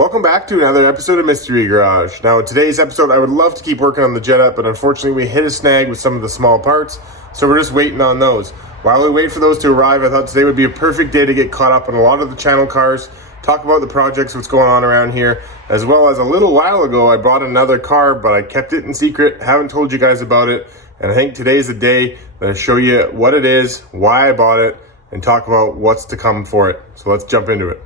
Welcome back to another episode of Mystery Garage. Now in today's episode, I would love to keep working on the Jetta, but unfortunately we hit a snag with some of the small parts, so we're just waiting on those. While we wait for those to arrive, I thought today would be a perfect day to get caught up on a lot of the channel cars, talk about the projects, what's going on around here, as well as a little while ago I bought another car, but I kept it in secret, haven't told you guys about it, and I think today's the day that I show you what it is, why I bought it, and talk about what's to come for it. So let's jump into it.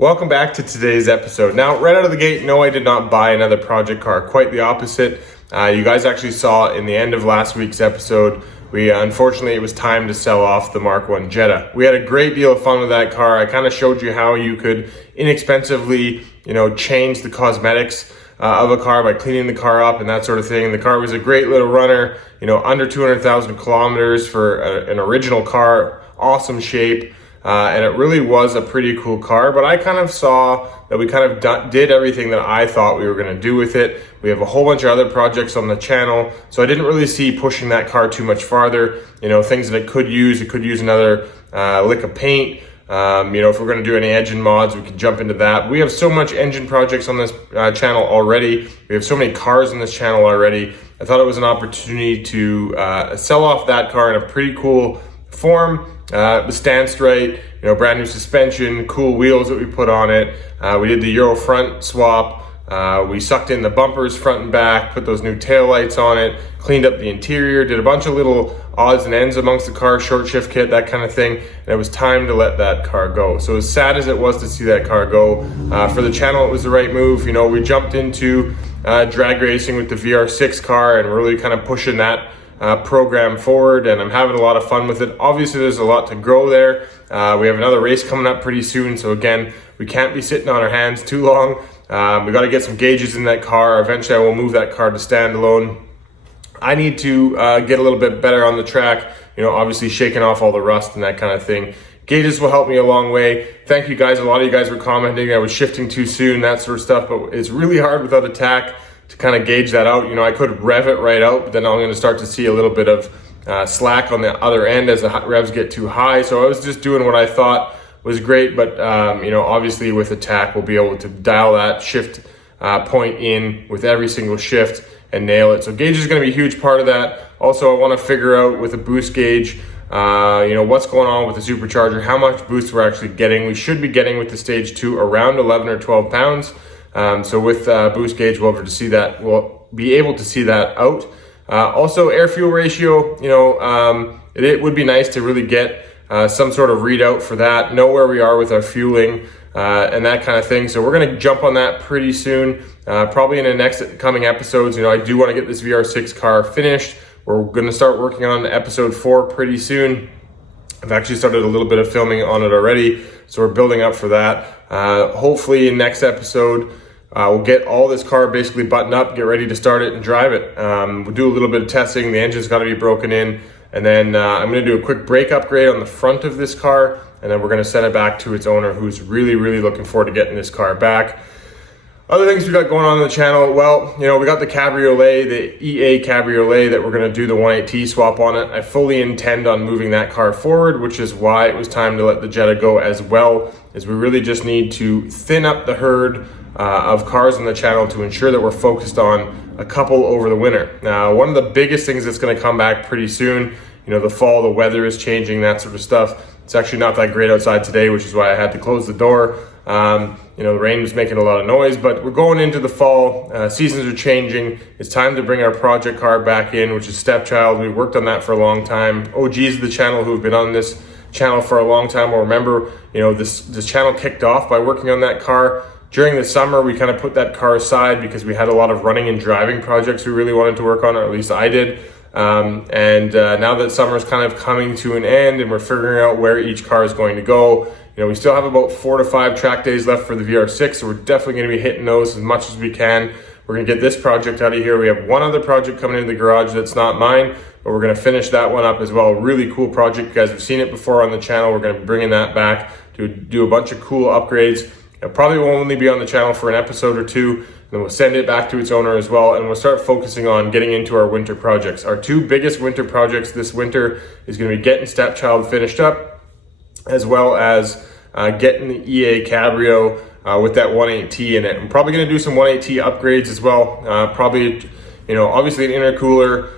Welcome back to today's episode. Now, right out of the gate, no, I did not buy another project car. Quite the opposite. You guys actually saw in the end of last week's episode, unfortunately, it was time to sell off the Mk1 Jetta. We had a great deal of fun with that car. I kind of showed you how you could inexpensively, change the cosmetics of a car by cleaning the car up and that sort of thing. The car was a great little runner, under 200,000 kilometers for an original car, awesome shape. And it really was a pretty cool car, but I kind of saw that we kind of did everything that I thought we were going to do with it. We have a whole bunch of other projects on the channel, so I didn't really see pushing that car too much farther. Things that it could use another lick of paint. If we're going to do any engine mods, we could jump into that. We have so much engine projects on this channel already. We have so many cars on this channel already. I thought it was an opportunity to sell off that car in a pretty cool form. The stand straight, brand new suspension, cool wheels that we put on it. We did the Euro front swap. We sucked in the bumpers front and back, put those new tail lights on it, cleaned up the interior, did a bunch of little odds and ends amongst the car, short shift kit, that kind of thing. And it was time to let that car go. So as sad as it was to see that car go, for the channel, it was the right move. We jumped into drag racing with the VR6 car and really kind of pushing that program forward, and I'm having a lot of fun with it. Obviously there's a lot to grow there. We have another race coming up pretty soon, so again, we can't be sitting on our hands too long. We got to get some gauges in that car. Eventually I will move that car to standalone. I need to get a little bit better on the track, obviously shaking off all the rust and that kind of thing. Gauges will help me a long way. Thank you guys. A lot of you guys were commenting I was shifting too soon, that sort of stuff, but it's really hard without a tack to kind of gauge that out. I could rev it right out, but then I'm going to start to see a little bit of slack on the other end as the revs get too high. So I was just doing what I thought was great, but obviously with a tack, we'll be able to dial that shift point in with every single shift and nail it. So gauge is going to be a huge part of that. Also, I want to figure out with a boost gauge, what's going on with the supercharger, how much boost we're actually getting. We should be getting with the stage 2 around 11 or 12 pounds. So with boost gauge, we'll be able to see that out. Also, air fuel ratio, it would be nice to really get some sort of readout for that, know where we are with our fueling and that kind of thing. So we're going to jump on that pretty soon, probably in the next coming episodes. I do want to get this VR6 car finished. We're going to start working on episode 4 pretty soon. I've actually started a little bit of filming on it already, so we're building up for that. Hopefully in next episode, we'll get all this car basically buttoned up, get ready to start it and drive it. We'll do a little bit of testing. The engine's got to be broken in. And then I'm going to do a quick brake upgrade on the front of this car. And then we're going to send it back to its owner, who's really, really looking forward to getting this car back. Other things we got going on the channel, well, we got the cabriolet, the EA cabriolet that we're going to do the 1.8T swap on it. I fully intend on moving that car forward, which is why it was time to let the Jetta go as well, is we really just need to thin up the herd of cars on the channel to ensure that we're focused on a couple over the winter. Now, one of the biggest things that's going to come back pretty soon, the fall, the weather is changing, that sort of stuff. It's actually not that great outside today, which is why I had to close the door. The rain was making a lot of noise, but we're going into the fall. Seasons are changing. It's time to bring our project car back in, which is STEPCHILD. We worked on that for a long time. OGs of the channel who've been on this channel for a long time will remember, this channel kicked off by working on that car. During the summer, we kind of put that car aside because we had a lot of running and driving projects we really wanted to work on, or at least I did. Now that summer's kind of coming to an end and we're figuring out where each car is going to go, we still have about 4 to 5 track days left for the VR6, so we're definitely going to be hitting those as much as we can. We're going to get this project out of here. We have one other project coming into the garage that's not mine, but we're going to finish that one up as well. Really cool project. You guys have seen it before on the channel. We're going to be bringing that back to do a bunch of cool upgrades. It probably will only be on the channel for an episode or two, and then we'll send it back to its owner as well, and we'll start focusing on getting into our winter projects. Our 2 biggest winter projects this winter is going to be getting Stepchild finished up, as well as getting the EA Cabrio with that 1.8T in it. I'm probably going to do some 1.8T upgrades as well. Probably, obviously an intercooler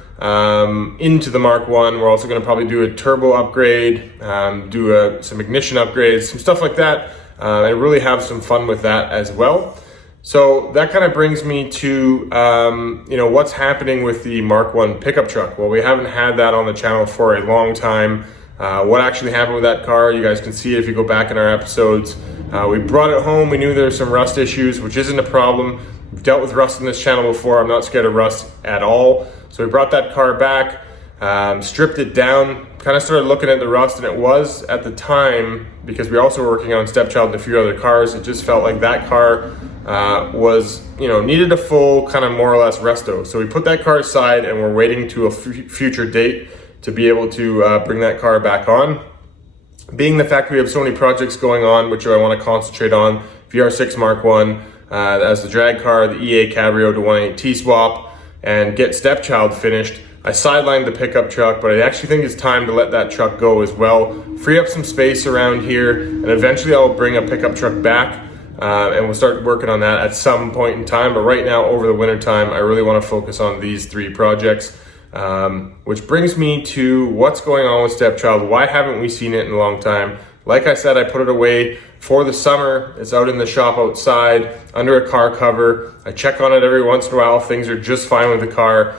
into the Mk1. We're also going to probably do a turbo upgrade, do some ignition upgrades, some stuff like that, and really have some fun with that as well. So that kind of brings me to, what's happening with the Mk1 pickup truck. Well, we haven't had that on the channel for a long time. What actually happened with that car, you guys can see it if you go back in our episodes. We brought it home. We knew there were some rust issues, which isn't a problem. We've dealt with rust in this channel before. I'm not scared of rust at all. So we brought that car back, stripped it down, kind of started looking at the rust, and it was at the time, because we also were working on Stepchild and a few other cars, it just felt like that car was, needed a full kind of more or less resto. So we put that car aside and we're waiting to a future date to be able to bring that car back on. Being the fact we have so many projects going on, which I want to concentrate on, VR6 Mk1 as the drag car, the EA Cabrio to 1.8T swap, and get Stepchild finished. I sidelined the pickup truck, but I actually think it's time to let that truck go as well. Free up some space around here, and eventually I'll bring a pickup truck back, and we'll start working on that at some point in time. But right now, over the winter time, I really want to focus on these 3 projects. Which brings me to what's going on with Stepchild. Why haven't we seen it in a long time? Like I said, I put it away for the summer. It's out in the shop outside under a car cover. I check on it every once in a while. Things are just fine with the car.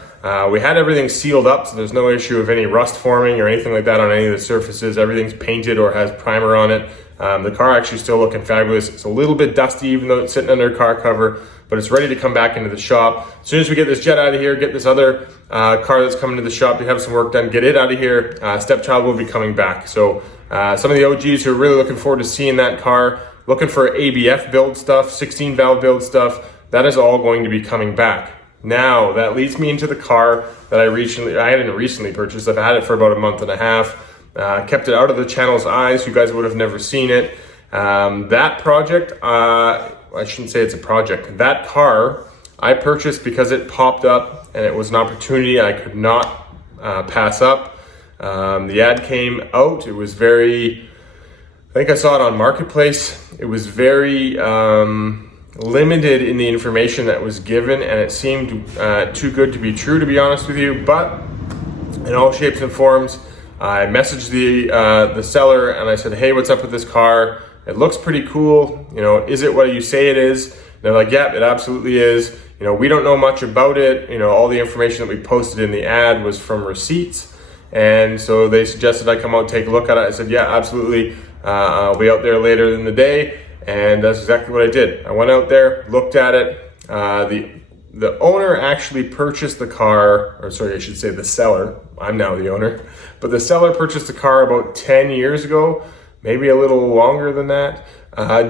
We had everything sealed up, so there's no issue of any rust forming or anything like that on any of the surfaces. Everything's painted or has primer on it. The car actually still looking fabulous. It's a little bit dusty even though it's sitting under a car cover, but it's ready to come back into the shop. As soon as we get this jet out of here, get this other car that's coming to the shop to have some work done, get it out of here, Stepchild will be coming back. So some of the OGs who are really looking forward to seeing that car, looking for ABF build stuff, 16 valve build stuff, that is all going to be coming back. Now, that leads me into the car that I hadn't recently purchased. I've had it for about a month and a half. Kept it out of the channel's eyes. You guys would have never seen it. That project, I shouldn't say it's a project. That car I purchased because it popped up and it was an opportunity I could not pass up. The ad came out. It was very, I think I saw it on Marketplace. It was very limited in the information that was given, and it seemed too good to be true, to be honest with you. But in all shapes and forms, I messaged the seller and I said, hey, what's up with this car? It looks pretty cool. Is it what you say it is? And they're like, yeah, it absolutely is. We don't know much about it. All the information that we posted in the ad was from receipts. And so they suggested I come out and take a look at it. I said, yeah, absolutely. I'll be out there later in the day. And that's exactly what I did. I went out there, looked at it. The owner actually purchased the car, or sorry, I should say the seller. I'm now the owner. But the seller purchased the car about 10 years ago, maybe a little longer than that.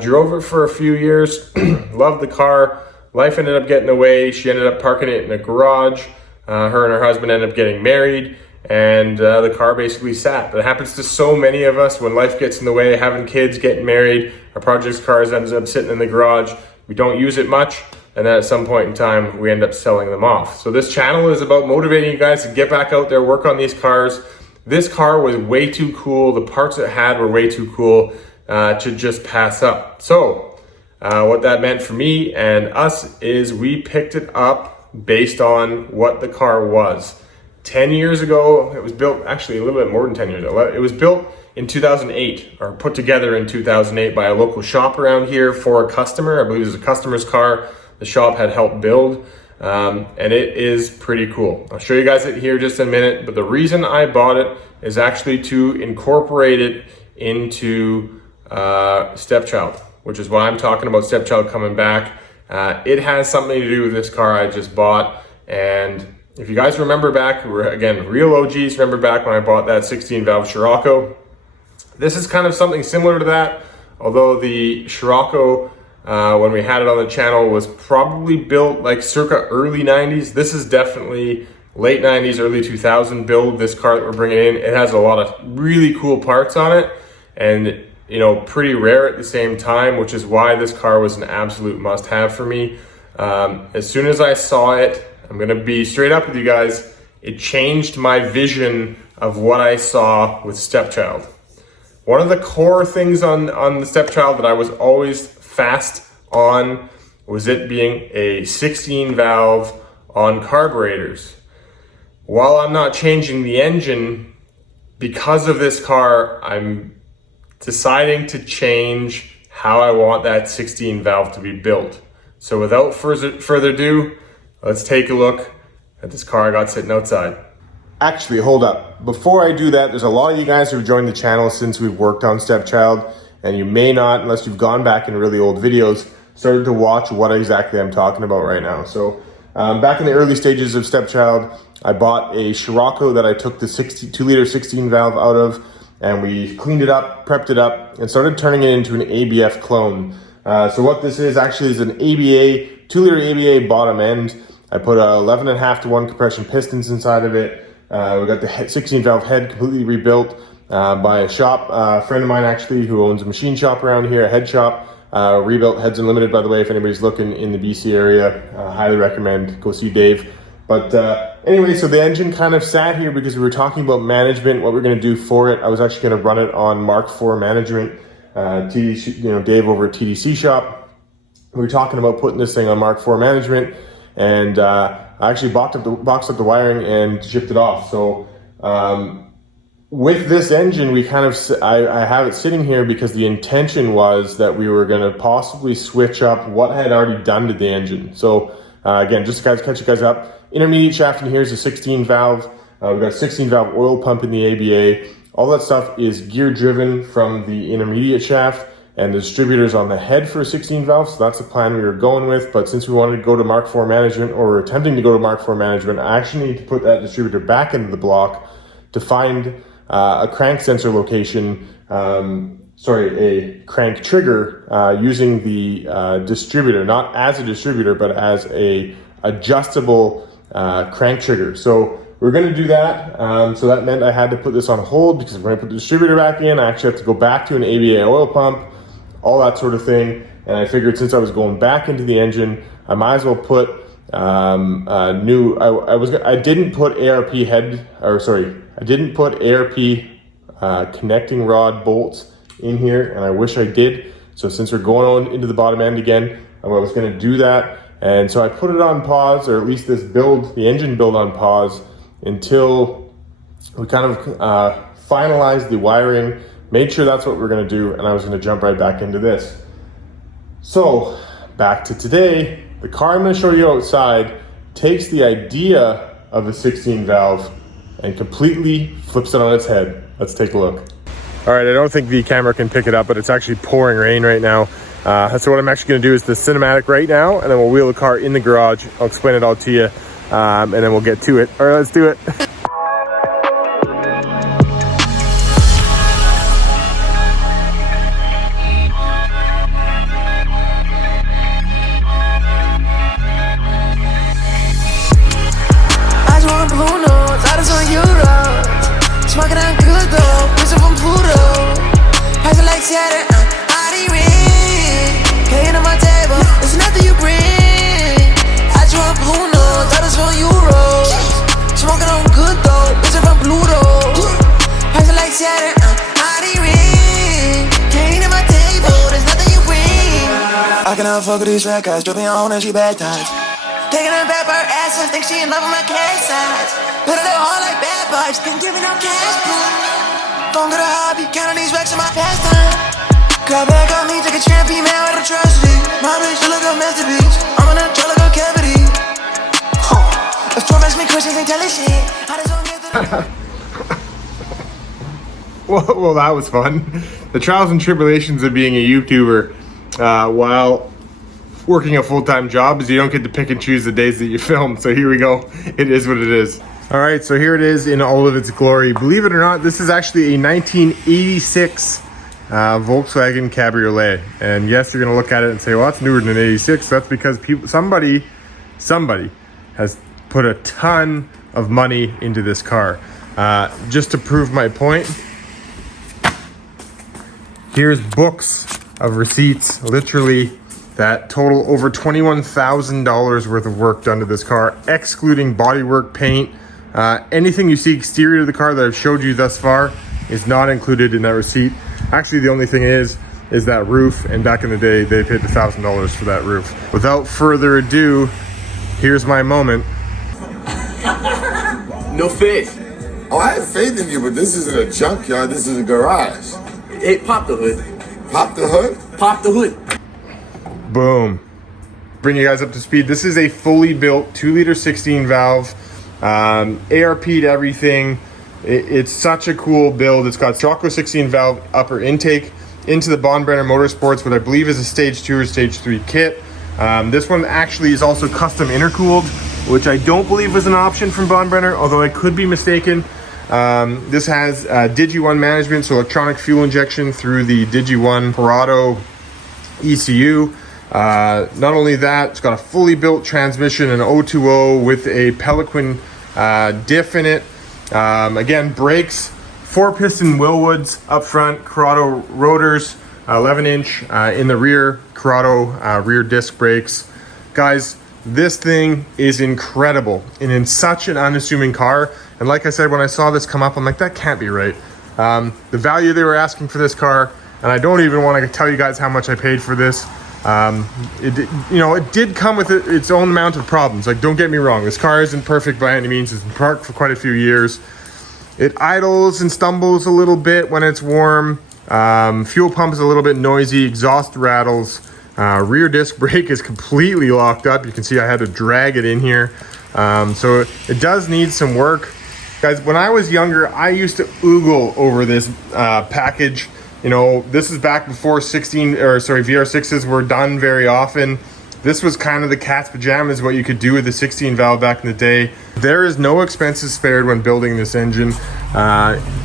Drove it for a few years, loved the car. Life ended up getting away. She ended up parking it in a garage. Her and her husband ended up getting married, and the car basically sat. That happens to so many of us when life gets in the way, having kids, getting married. Our project's cars ends up sitting in the garage. We don't use it much, and then at some point in time, we end up selling them off. So this channel is about motivating you guys to get back out there, work on these cars. This car was way too cool. The parts it had were way too cool to just pass up. So what that meant for me and us is we picked it up based on what the car was. 10 years ago, it was built, actually a little bit more than 10 years ago. It was built in 2008, or put together in 2008 by a local shop around here for a customer. I believe it was a customer's car. The shop had helped build, and it is pretty cool. I'll show you guys it here just in a minute, but the reason I bought it is actually to incorporate it into Stepchild, which is why I'm talking about Stepchild coming back. It has something to do with this car I just bought, and if you guys remember back, we're again, real OGs, remember back when I bought that 16 valve Scirocco. This is kind of something similar to that, although the Scirocco, when we had it on the channel, was probably built like circa early 90s. This is definitely late 90s, early 2000 build, this car that we're bringing in. It has a lot of really cool parts on it, and you know, pretty rare at the same time, which is why this car was an absolute must-have for me. As soon as I saw it, I'm gonna be straight up with you guys, it changed my vision of what I saw with Stepchild. One of the core things on the Stepchild that I was always fast on was it being a 16 valve on carburetors. While I'm not changing the engine, because of this car, I'm deciding to change how I want that 16 valve to be built. So without further ado, let's take a look at this car I got sitting outside. Actually, hold up. Before I do that, there's a lot of you guys who have joined the channel since we've worked on Stepchild, and you may not, unless you've gone back in really old videos, started to watch what exactly I'm talking about right now. So back in the early stages of Stepchild, I bought a Scirocco that I took the 2-liter 16 valve out of, and we cleaned it up, prepped it up, and started turning it into an ABF clone. So what this is actually is an ABA, 2-liter ABA bottom end. I put 11.5 to 1 compression pistons inside of it. We got the 16 valve head completely rebuilt by a shop, a friend of mine actually who owns a machine shop around here, a head shop. Rebuilt Heads Unlimited, by the way, if anybody's looking in the BC area, highly recommend, go see Dave. But anyway, so the engine kind of sat here because we were talking about management, what we're going to do for it. I was actually going to run it on Mark IV management, Dave over at TDC shop. We were talking about putting this thing on Mark IV management, and I actually boxed up the wiring and shipped it off. So with this engine, we kind of, I have it sitting here because the intention was that we were going to possibly switch up what I had already done to the engine. So again, just to catch you guys up, intermediate shaft in here is a 16 valve. We've got a 16 valve oil pump in the ABA. All that stuff is gear driven from the intermediate shaft, and the distributor's on the head for a 16 valve. So that's the plan we were going with. But since we wanted to go to Mark IV management, or we're attempting to go to Mark IV management, I actually need to put that distributor back into the block to find a crank sensor location, a crank trigger using the distributor, not as a distributor, but as a adjustable crank trigger. So we're going to do that. So that meant I had to put this on hold because we're going to put the distributor back in. I actually have to go back to an ABA oil pump, all that sort of thing. And I figured since I was going back into the engine, I might as well put I didn't put ARP connecting rod bolts in here, and I wish I did. So since we're going on into the bottom end again, I was going to do that. And so I put it on pause, or at least this build, the engine build, on pause until we kind of finalized the wiring, made sure that's what we're going to do, and I was going to jump right back into this. So back to today, the car I'm going to show you outside takes the idea of a 16 valve and completely flips it on its head. Let's take a look. All right, I don't think the camera can pick it up, but it's actually pouring rain right now. So what I'm actually going to do is the cinematic right now, and then we'll wheel the car in the garage. I'll explain it all to you, and then we'll get to it. All right, let's do it. Smoking on good though, pizza from Pluto. Passing like Saturn, I ring. Paying on my table, it's nothing you bring. I just want blue notes, that is for euros. Smoking on good though, pizza from Pluto. Passing like Saturn, I ring. Paying on my table, there's nothing you bring. I cannot fuck with these red guys, dripping on and she bad times. Taking her back by her ass, I think she in love with my cash size. Put it hard like bad vibes, can't give me no cash, bro. Don't get a hobby, counting these racks in my pastime. Call back on me, take a tramp, man with atrocity. My bitch, you look a masterpiece. I'm gonna try like a cavity. If profess me questions, ain't telling shit. I just don't get the... Well, that was fun. The trials and tribulations of being a YouTuber while working a full-time job is you don't get to pick and choose the days that you film. So here we go. It is what it is. All right, so here it is in all of its glory. Believe it or not, this is actually a 1986 Volkswagen Cabriolet. And yes, you're gonna look at it and say, well, that's newer than an 86. That's because somebody has put a ton of money into this car. Just to prove my point, here's books of receipts, literally, that total over $21,000 worth of work done to this car, excluding bodywork, paint. Anything you see exterior to the car that I've showed you thus far is not included in that receipt. Actually, the only thing is that roof, and back in the day, they paid $1,000 for that roof. Without further ado, here's my moment. No faith. Oh, I have faith in you, but this isn't a junkyard, this is a garage. Hey, pop the hood. Pop the hood? Pop the hood. Boom. Bring you guys up to speed. This is a fully built 2-liter 16 valve, ARP'd everything. It's such a cool build. It's got Jocko 16 valve upper intake into the Bonbrenner Motorsports, what I believe is a stage 2 or stage 3 kit. This one actually is also custom intercooled, which I don't believe was an option from Bonbrenner, although I could be mistaken. This has Digi1 management, so electronic fuel injection through the Digi1 Corrado ECU. Not only that, it's got a fully built transmission, an 020 with a Pelican diff in it. Again, brakes, 4-piston Willwoods up front, Corrado rotors, 11-inch in the rear, Corrado rear disc brakes. Guys, this thing is incredible and in such an unassuming car. And like I said, when I saw this come up, I'm like, that can't be right. The value they were asking for this car, and I don't even want to tell you guys how much I paid for this. It did come with its own amount of problems. Like, don't get me wrong, this car isn't perfect by any means. It's been parked for quite a few years. It idles and stumbles a little bit when it's warm. Fuel pump is a little bit noisy, exhaust rattles. Rear disc brake is completely locked up. You can see I had to drag it in here. So it does need some work. Guys, when I was younger, I used to oogle over this package. You know, this is back before VR6s were done very often. This was kind of the cat's pajamas, what you could do with the 16 valve back in the day. There is no expenses spared when building this engine.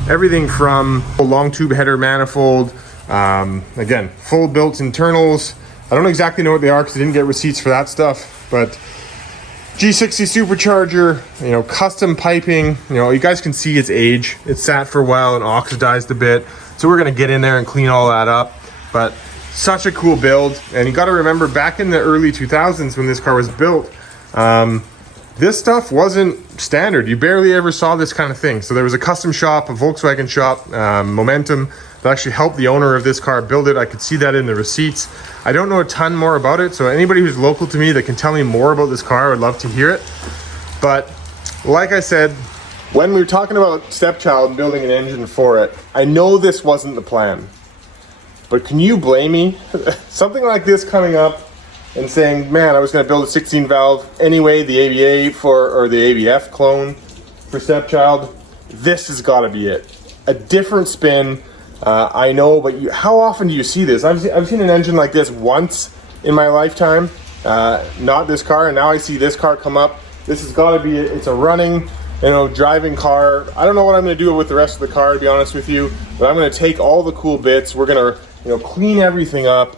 Everything from a long tube header manifold, again, full built internals. I don't exactly know what they are because I didn't get receipts for that stuff, but G60 supercharger, custom piping. You guys can see its age. It sat for a while and oxidized a bit. So we're gonna get in there and clean all that up. But such a cool build. And you gotta remember, back in the early 2000s when this car was built, this stuff wasn't standard. You barely ever saw this kind of thing. So there was a custom shop, a Volkswagen shop, Momentum, that actually helped the owner of this car build it. I could see that in the receipts. I don't know a ton more about it, so anybody who's local to me that can tell me more about this car, I would love to hear it. But like I said, when we were talking about Stepchild and building an engine for it, I know this wasn't the plan. But can you blame me? Something like this coming up and saying, man, I was gonna build a 16 valve anyway, the ABA or the ABF clone for Stepchild. This has gotta be it. A different spin. I know, but how often do you see this? I've seen an engine like this once in my lifetime, not this car, and now I see this car come up. This has got to be it. It's a running, driving car. I don't know what I'm going to do with the rest of the car, to be honest with you, but I'm going to take all the cool bits. We're going to, clean everything up,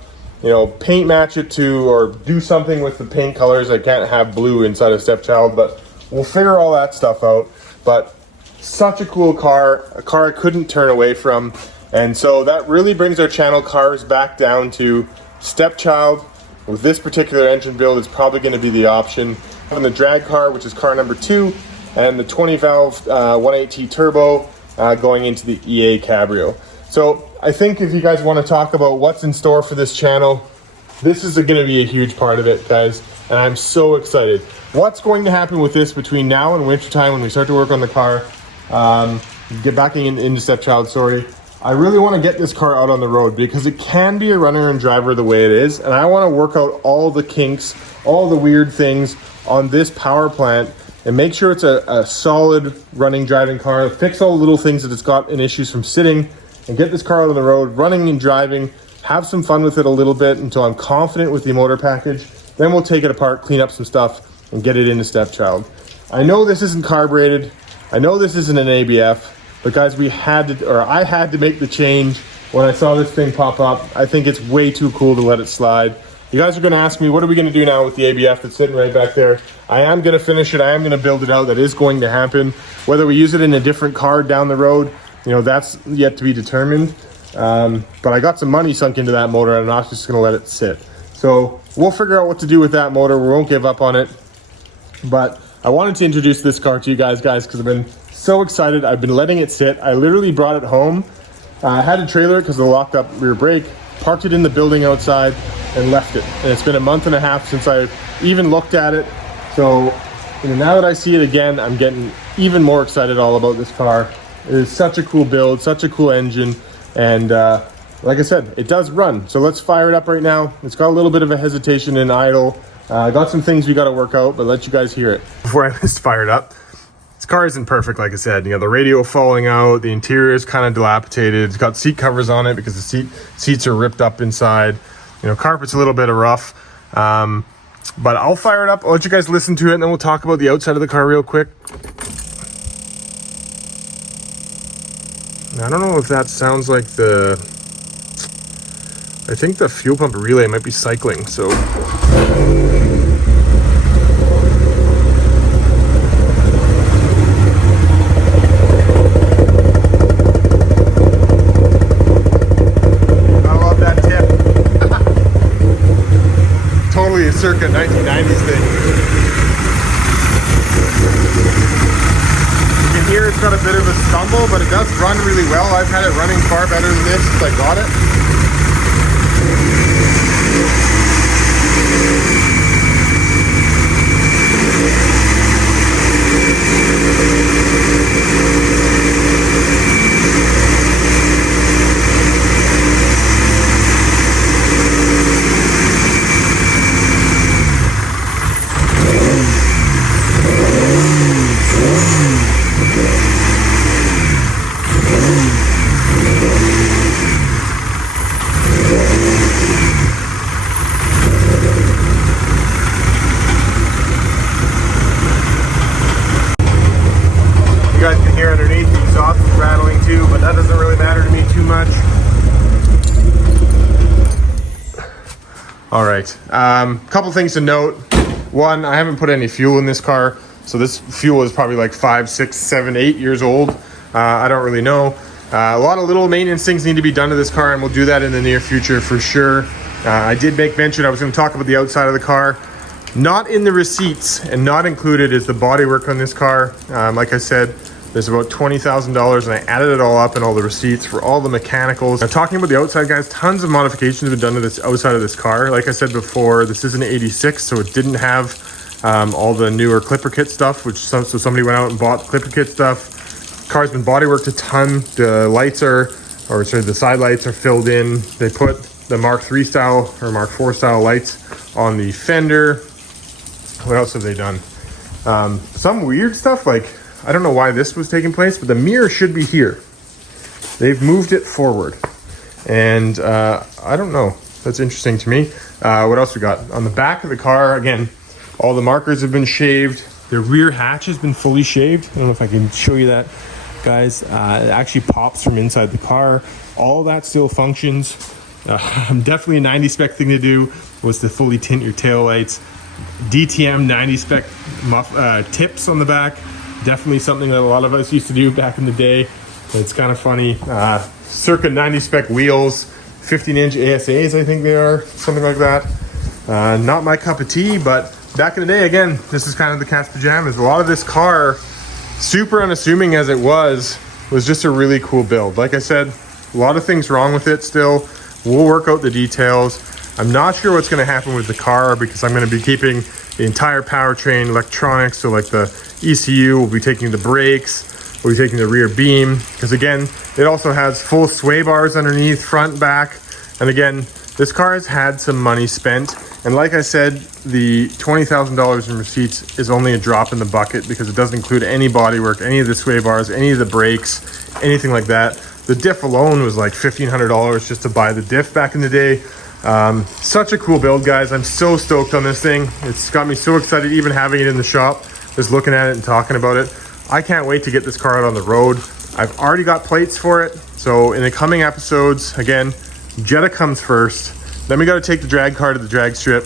paint match it to, or do something with the paint colors. I can't have blue inside of Stepchild, but we'll figure all that stuff out. But such a cool car, a car I couldn't turn away from. And so that really brings our channel cars back down to Stepchild. With this particular engine build, it's probably going to be the option. And the drag car, which is car number 2, and the 20 valve 1.8T turbo going into the EA Cabrio. So I think if you guys want to talk about what's in store for this channel, this is going to be a huge part of it, guys. And I'm so excited. What's going to happen with this between now and wintertime when we start to work on the car? Get back into Stepchild, sorry. I really want to get this car out on the road because it can be a runner and driver the way it is, and I want to work out all the kinks, all the weird things on this power plant and make sure it's a solid running, driving car, fix all the little things that it's got in issues from sitting, and get this car out on the road, running and driving, have some fun with it a little bit until I'm confident with the motor package, Then we'll take it apart, clean up some stuff, and get it into STEPCHILD. I know this isn't carbureted. I know this isn't an ABF, but guys, I had to make the change when I saw this thing pop up. I think it's way too cool to let it slide. You guys are gonna ask me, what are we gonna do now with the ABF that's sitting right back there? I am gonna finish it. I am gonna build it out. That is going to happen. Whether we use it in a different car down the road, you know, that's yet to be determined. But I got some money sunk into that motor, and I'm not just gonna let it sit. So we'll figure out what to do with that motor. We won't give up on it. But I wanted to introduce this car to you guys, because I've been so excited. I've been letting it sit. I literally brought it home. I had to trailer it because of the locked up rear brake, parked it in the building outside, and left it. And it's been a month and a half since I even looked at it. So, you know, now that I see it again, I'm getting even more excited all about this car. It is such a cool build, such a cool engine, and like I said, it does run. So let's fire it up right now. It's got a little bit of a hesitation in idle. I got some things we got to work out, but let you guys hear it. Before I just fire it up, this car isn't perfect, like I said. You know, the radio falling out, the interior is kind of dilapidated. It's got seat covers on it because the seats are ripped up inside. You know, carpet's a little bit of rough. But I'll fire it up. I'll let you guys listen to it, and then we'll talk about the outside of the car real quick. I don't know if that sounds like I think the fuel pump relay might be cycling, so. Circa 1990s thing. You can hear it's got a bit of a stumble, but it does run really well. I've had it running far better than this since I got it. You guys can hear underneath the exhaust is rattling too, but that doesn't really matter to me too much. All right, couple things to note. One, I haven't put any fuel in this car, so this fuel is probably like 5, 6, 7, 8 years old. I don't really know. A lot of little maintenance things need to be done to this car, and we'll do that in the near future for sure. I did make mention I was going to talk about the outside of the car. Not in the receipts and not included is the bodywork on this car. Like I said, there's about $20,000, and I added it all up in all the receipts for all the mechanicals. Now, talking about the outside, guys, tons of modifications have been done to this outside of this car. Like I said before, this is an 86, so it didn't have all the newer clipper kit stuff, so somebody went out and bought clipper kit stuff. Car's been bodyworked a ton. The side lights are filled in. They put the Mark III style or Mark IV style lights on the fender. What else have they done? Some weird stuff, like, I don't know why this was taking place, but the mirror should be here. They've moved it forward. And I don't know. That's interesting to me. What else we got? On the back of the car, again, all the markers have been shaved. The rear hatch has been fully shaved. I don't know if I can show you that, guys. It actually pops from inside the car. All that still functions. Definitely a 90 spec thing to do was to fully tint your taillights. DTM 90 spec tips on the back. Definitely something that a lot of us used to do back in the day. But it's kind of funny. Circa 90 spec wheels, 15-inch ASAs, I think they are, something like that. Not my cup of tea, but back in the day, again, this is kind of the cat's pajamas. A lot of this car, super unassuming as it was just a really cool build. Like I said, a lot of things wrong with it still. We'll work out the details. I'm not sure what's going to happen with the car because I'm going to be keeping the entire powertrain electronics. So like the ECU, we'll be taking the brakes, we'll be taking the rear beam. Because again, it also has full sway bars underneath, front, back. And again, this car has had some money spent. And like I said, the $20,000 in receipts is only a drop in the bucket because it doesn't include any bodywork, any of the sway bars, any of the brakes, anything like that. The diff alone was like $1,500 just to buy the diff back in the day. Such a cool build, guys. I'm so stoked on this thing. It's got me so excited even having it in the shop, just looking at it and talking about it. I can't wait to get this car out on the road. I've already got plates for it, so in the coming episodes, again, Jetta comes first. Then we got to take the drag car to the drag strip.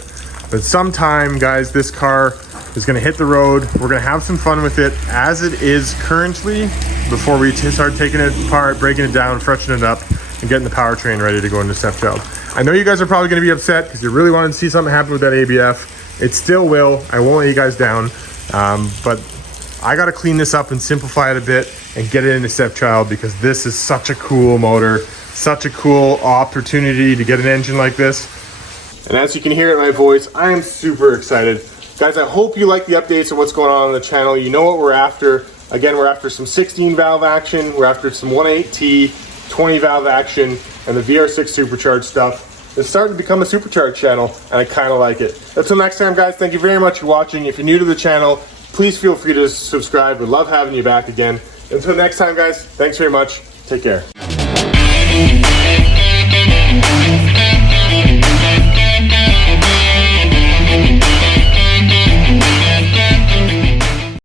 But sometime, guys, this car is going to hit the road. We're going to have some fun with it as it is currently before we start taking it apart, breaking it down, freshening it up, and getting the powertrain ready to go into STEPCHILD. I know you guys are probably going to be upset because you really wanted to see something happen with that ABF. It still will. I won't let you guys down. But I got to clean this up and simplify it a bit and get it into STEPCHILD because this is such a cool motor, such a cool opportunity to get an engine like this. And as you can hear in my voice, I am super excited. Guys, I hope you like the updates of what's going on the channel. You know what we're after. Again, we're after some 16 valve action. We're after some 1.8T, 20 valve action, and the VR6 supercharged stuff. It's starting to become a supercharged channel, and I kind of like it. Until next time, guys, thank you very much for watching. If you're new to the channel, please feel free to subscribe. We'd love having you back again. Until next time, guys, thanks very much. Take care.